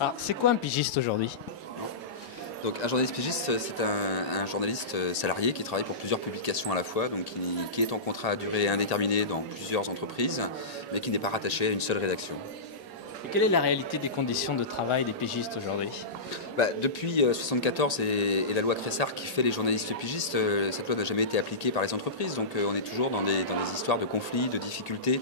Alors, c'est quoi un pigiste aujourd'hui? Donc un journaliste pigiste, c'est un journaliste salarié qui travaille pour plusieurs publications à la fois, donc qui est en contrat à durée indéterminée dans plusieurs entreprises, mais qui n'est pas rattaché à une seule rédaction. Et quelle est la réalité des conditions de travail des pigistes aujourd'hui? Depuis 1974 et la loi Cressard qui fait les journalistes pigistes, cette loi n'a jamais été appliquée par les entreprises, donc on est toujours dans des histoires de conflits, de difficultés,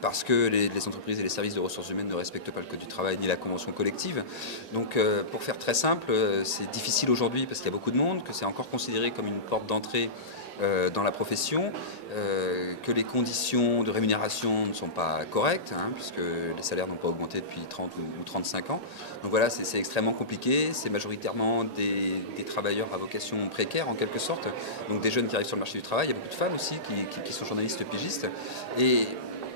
parce que les entreprises et les services de ressources humaines ne respectent pas le code du travail ni la convention collective. Donc pour faire très simple, c'est difficile aujourd'hui parce qu'il y a beaucoup de monde, que c'est encore considéré comme une porte d'entrée dans la profession, que les conditions de rémunération ne sont pas correctes, puisque les salaires n'ont pas augmenté depuis 30 ou 35 ans. Donc voilà, c'est extrêmement compliqué, c'est majoritairement des travailleurs à vocation précaire en quelque sorte, donc des jeunes qui arrivent sur le marché du travail, il y a beaucoup de femmes aussi qui sont journalistes pigistes, et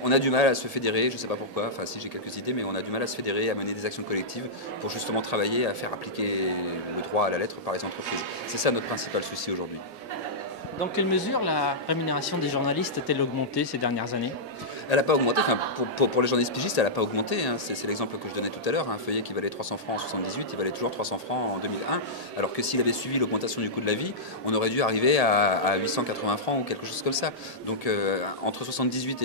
on a du mal à se fédérer, je ne sais pas pourquoi, enfin si j'ai quelques idées, mais on a du mal à se fédérer, à mener des actions collectives pour justement travailler à faire appliquer le droit à la lettre par les entreprises. C'est ça notre principal souci aujourd'hui. Dans quelle mesure la rémunération des journalistes a-t-elle augmenté ces dernières années? Elle n'a pas augmenté, enfin, pour les journalistes pigistes, elle n'a pas augmenté. C'est l'exemple que je donnais tout à l'heure. Un feuillet qui valait 300 francs en 78, il valait toujours 300 francs en 2001. Alors que s'il avait suivi l'augmentation du coût de la vie, on aurait dû arriver à 880 francs ou quelque chose comme ça. Donc entre 78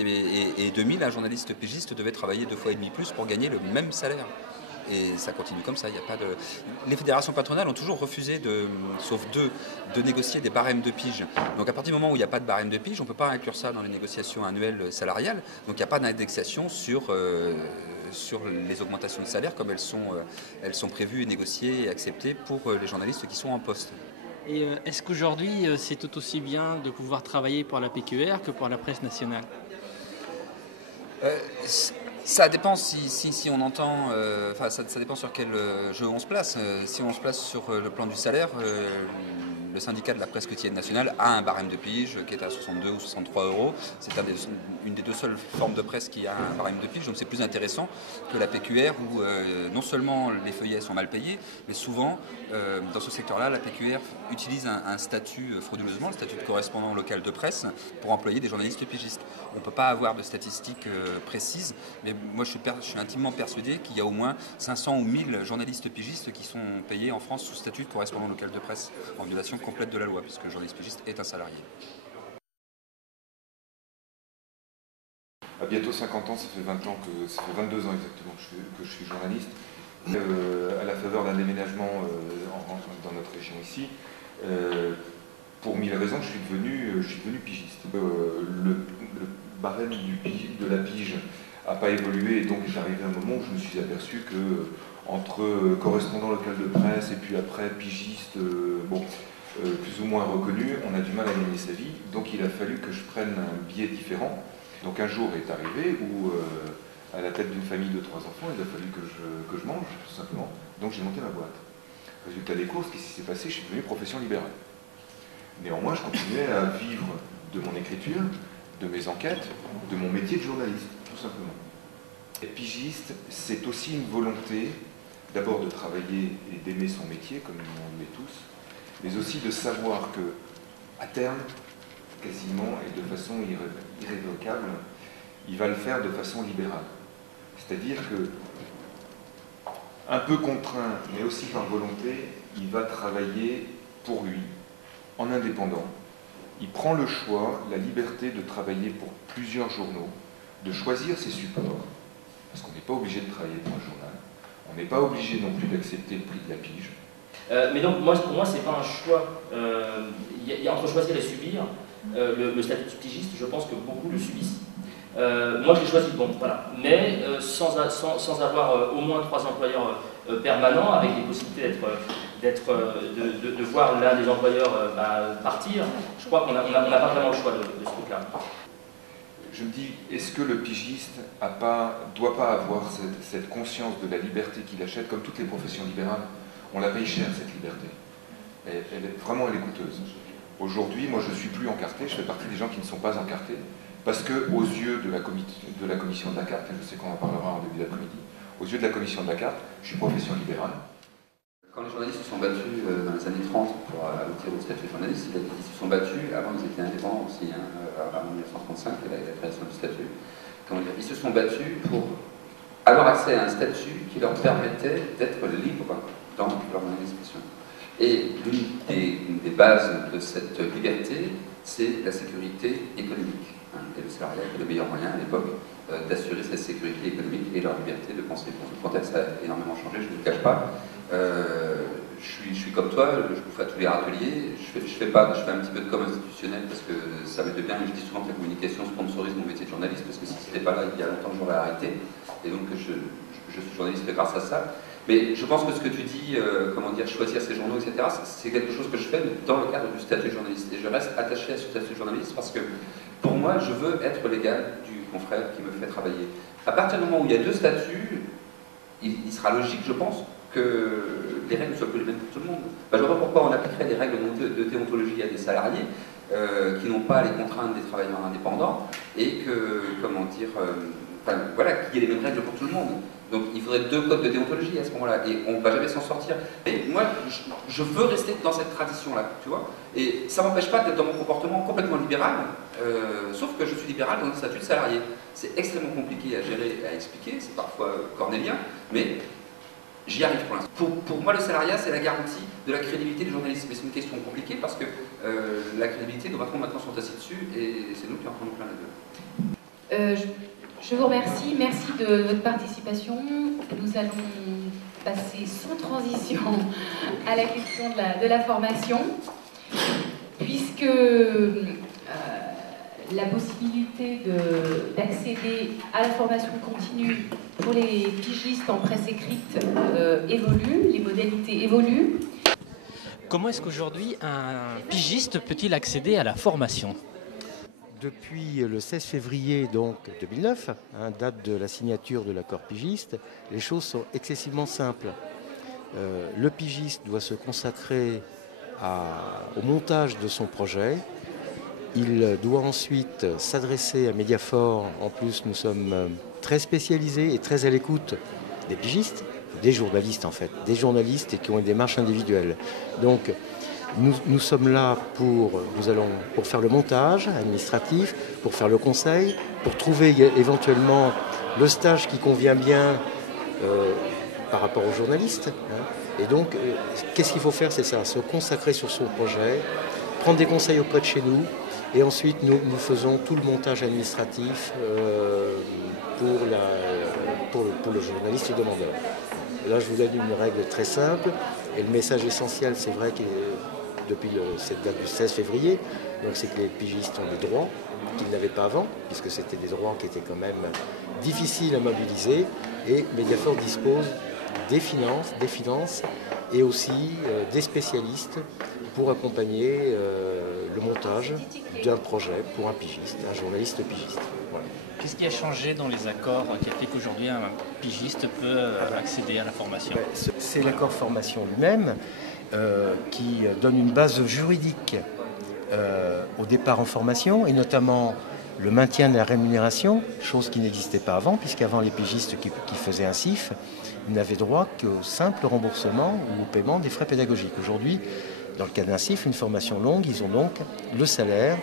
et 2000, un journaliste pigiste devait travailler 2,5 fois plus pour gagner le même salaire. Et ça continue comme ça. Il y a pas de... Les fédérations patronales ont toujours refusé, sauf deux, de négocier des barèmes de pige. Donc à partir du moment où il n'y a pas de barème de pige, on ne peut pas inclure ça dans les négociations annuelles salariales. Donc il n'y a pas d'indexation sur les augmentations de salaire comme elles sont prévues et négociées et acceptées pour les journalistes qui sont en poste. Et est-ce qu'aujourd'hui, c'est tout aussi bien de pouvoir travailler pour la PQR que pour la presse nationale? Ça dépend si on entend, ça dépend sur quel jeu on se place. Si on se place sur le plan du salaire, le syndicat de la presse quotidienne nationale a un barème de pige qui est à 62 ou 63 euros. C'est une des deux seules formes de presse qui a un barème de pige, donc c'est plus intéressant que la PQR où non seulement les feuillets sont mal payés, mais souvent dans ce secteur-là, la PQR utilise un statut frauduleusement, le statut de correspondant local de presse, pour employer des journalistes pigistes. On ne peut pas avoir de statistiques précises, mais moi je suis intimement persuadé qu'il y a au moins 500 ou 1000 journalistes pigistes qui sont payés en France sous statut de correspondant local de presse, en violation complète de la loi, puisque le journaliste pigiste est un salarié. À bientôt 50 ans, ça fait 22 ans exactement que je suis journaliste. À la faveur d'un déménagement dans notre région ici, pour mille raisons, je suis devenu pigiste. Le barème de la pige n'a pas évolué, et donc j'arrivais à un moment où je me suis aperçu que entre correspondant local de presse et puis après pigiste, plus ou moins reconnu, on a du mal à gagner sa vie. Donc il a fallu que je prenne un biais différent. Donc un jour est arrivé où, à la tête d'une famille de 3 enfants, il a fallu que je mange, tout simplement. Donc j'ai monté ma boîte. Résultat des courses, qu'est-ce qui s'est passé? Je suis devenu profession libérale. Néanmoins, je continuais à vivre de mon écriture, de mes enquêtes, de mon métier de journaliste, tout simplement. Être pigiste, c'est aussi une volonté, d'abord de travailler et d'aimer son métier, comme on l'est tous, mais aussi de savoir que, à terme, quasiment et de façon irrévocable, il va le faire de façon libérale. C'est-à-dire que, un peu contraint, mais aussi par volonté, il va travailler pour lui, en indépendant. Il prend le choix, la liberté de travailler pour plusieurs journaux, de choisir ses supports, parce qu'on n'est pas obligé de travailler pour un journal, on n'est pas obligé non plus d'accepter le prix de la pige. Mais donc, pour moi, c'est pas un choix. Il y a entre choisir et subir. Le statut de pigiste, je pense que beaucoup le subissent. Moi, je l'ai choisi, bon, voilà. Mais sans avoir au moins 3 employeurs permanents, avec des possibilités de voir l'un des employeurs partir, je crois qu'on n'a pas vraiment le choix de ce truc-là. Je me dis, est-ce que le pigiste doit pas avoir cette conscience de la liberté qu'il achète, comme toutes les professions libérales? On la paye cher, cette liberté. Elle est coûteuse. Aujourd'hui, moi je ne suis plus encarté, je fais partie des gens qui ne sont pas encartés, parce que aux yeux de la commission de la carte, et je sais qu'on en parlera en début d'après-midi, aux yeux de la commission de la carte, je suis profession libérale. Quand les journalistes se sont battus dans les années 30 pour aboutir au statut de journaliste, ils se sont battus, avant ils étaient indépendants aussi, avant 1935, et la création du statut, ils se sont battus pour avoir accès à un statut qui leur permettait d'être libres dans leur moyen d'expression. Et l'une des bases de cette liberté, c'est la sécurité économique. Et le salariat était le meilleur moyen à l'époque d'assurer cette sécurité économique et leur liberté de penser. Bon, le contexte a énormément changé, je ne vous le cache pas. Je suis comme toi, je bouffe à tous les râteliers, je fais un petit peu de com institutionnel parce que ça m'aide bien, je dis souvent que la communication sponsorise mon métier de journaliste parce que si ce n'était pas là il y a longtemps j'aurais arrêté, et donc je suis journaliste grâce à ça. Mais je pense que ce que tu dis, comment dire, choisir ses journaux, etc., c'est quelque chose que je fais dans le cadre du statut de journaliste, et je reste attaché à ce statut de journaliste parce que pour moi je veux être l'égal du confrère qui me fait travailler. À partir du moment où il y a deux statuts, il sera logique, je pense, que les règles ne soient plus les mêmes pour tout le monde. Je vois pas pourquoi on appliquerait des règles de déontologie à des salariés qui n'ont pas les contraintes des travailleurs indépendants et que, comment dire, voilà, qu'il y ait les mêmes règles pour tout le monde. Donc il faudrait deux codes de déontologie à ce moment-là et on ne va jamais s'en sortir. Mais moi, je veux rester dans cette tradition-là, tu vois. Et ça ne m'empêche pas d'être dans mon comportement complètement libéral, sauf que je suis libéral dans un statut de salarié. C'est extrêmement compliqué à gérer et à expliquer, c'est parfois cornélien, mais j'y arrive pour l'instant. Pour moi, le salariat, c'est la garantie de la crédibilité du journaliste. Mais c'est une question compliquée parce que la crédibilité, nos patrons maintenant sont assis dessus et c'est nous qui en prenons plein la gueule. Je vous remercie. Merci de votre participation. Nous allons passer sans transition à la question de la formation, puisque la possibilité d'accéder à la formation continue pour les pigistes en presse écrite évolue, les modalités évoluent. Comment est-ce qu'aujourd'hui un pigiste peut-il accéder à la formation ? Depuis le 16 février donc, 2009, date de la signature de l'accord pigiste, les choses sont excessivement simples. Le pigiste doit se consacrer au montage de son projet. Il doit ensuite s'adresser à Mediafor. En plus, nous sommes très spécialisés et très à l'écoute des pigistes, des journalistes en fait, des journalistes et qui ont une démarche individuelle. Donc, nous sommes là pour faire le montage administratif, pour faire le conseil, pour trouver éventuellement le stage qui convient bien par rapport aux journalistes. Et donc, qu'est-ce qu'il faut faire? C'est ça, se consacrer sur son projet, prendre des conseils auprès de chez nous, et ensuite nous faisons tout le montage administratif pour le journaliste et demandeur. Et là, je vous donne une règle très simple, et le message essentiel, c'est vrai que depuis cette date du 16 février, donc c'est que les pigistes ont des droits qu'ils n'avaient pas avant, puisque c'était des droits qui étaient quand même difficiles à mobiliser, et Mediafor dispose des finances et aussi des spécialistes pour accompagner le montage d'un projet pour un pigiste, un journaliste pigiste. Voilà. Qu'est-ce qui a changé dans les accords qui fait qu'aujourd'hui un pigiste peut accéder à la formation? C'est l'accord formation lui-même qui donne une base juridique au départ en formation, et notamment le maintien de la rémunération, chose qui n'existait pas avant, puisqu'avant les pigistes qui faisaient un CIF, ils n'avaient droit qu'au simple remboursement ou au paiement des frais pédagogiques. Aujourd'hui, dans le cas d'un CIF, une formation longue, ils ont donc le salaire,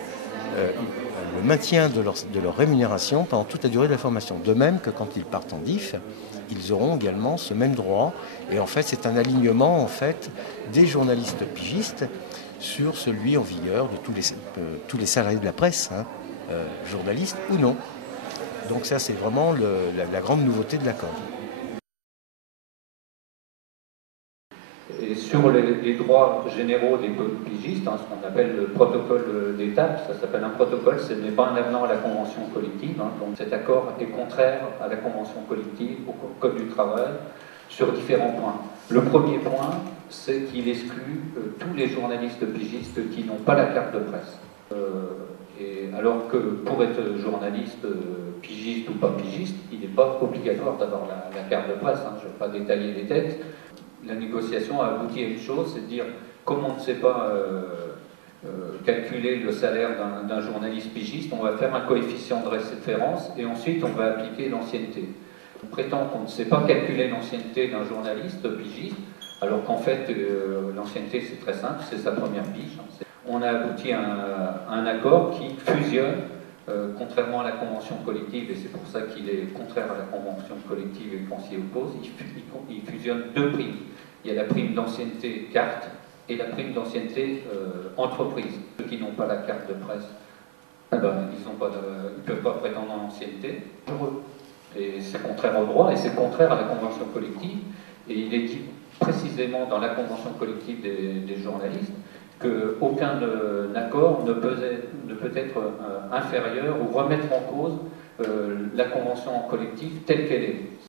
le maintien de leur rémunération pendant toute la durée de la formation. De même que quand ils partent en DIF, ils auront également ce même droit. Et en fait, c'est un alignement en fait, des journalistes pigistes sur celui en vigueur de tous les salariés de la presse, journalistes ou non. Donc ça, c'est vraiment la grande nouveauté de l'accord. Et sur les droits généraux des pigistes, ce qu'on appelle le protocole d'étape, ça s'appelle un protocole, ce n'est pas un avenant à la convention collective. Donc cet accord est contraire à la convention collective, au code du travail, sur différents points. Le premier point, c'est qu'il exclut tous les journalistes pigistes qui n'ont pas la carte de presse. Et alors que pour être journaliste, pigiste ou pas pigiste, il n'est pas obligatoire d'avoir la carte de presse. Je ne vais pas détailler les textes. La négociation a abouti à une chose, c'est de dire, comme on ne sait pas calculer le salaire d'un journaliste pigiste, on va faire un coefficient de référence et ensuite on va appliquer l'ancienneté. On prétend qu'on ne sait pas calculer l'ancienneté d'un journaliste pigiste, alors qu'en fait, l'ancienneté c'est très simple, c'est sa première pige. On a abouti à un accord qui fusionne Contrairement à la convention collective, et c'est pour ça qu'il est contraire à la convention collective et qu'on s'y oppose, il fusionne deux primes. Il y a la prime d'ancienneté carte et la prime d'ancienneté entreprise. Ceux qui n'ont pas la carte de presse, ils ne peuvent pas prétendre en ancienneté. Et c'est contraire au droit et c'est contraire à la convention collective. Et il est dit précisément dans la convention collective des journalistes qu'aucun accord ne peut être inférieur ou remettre en cause la convention collective telle qu'elle est.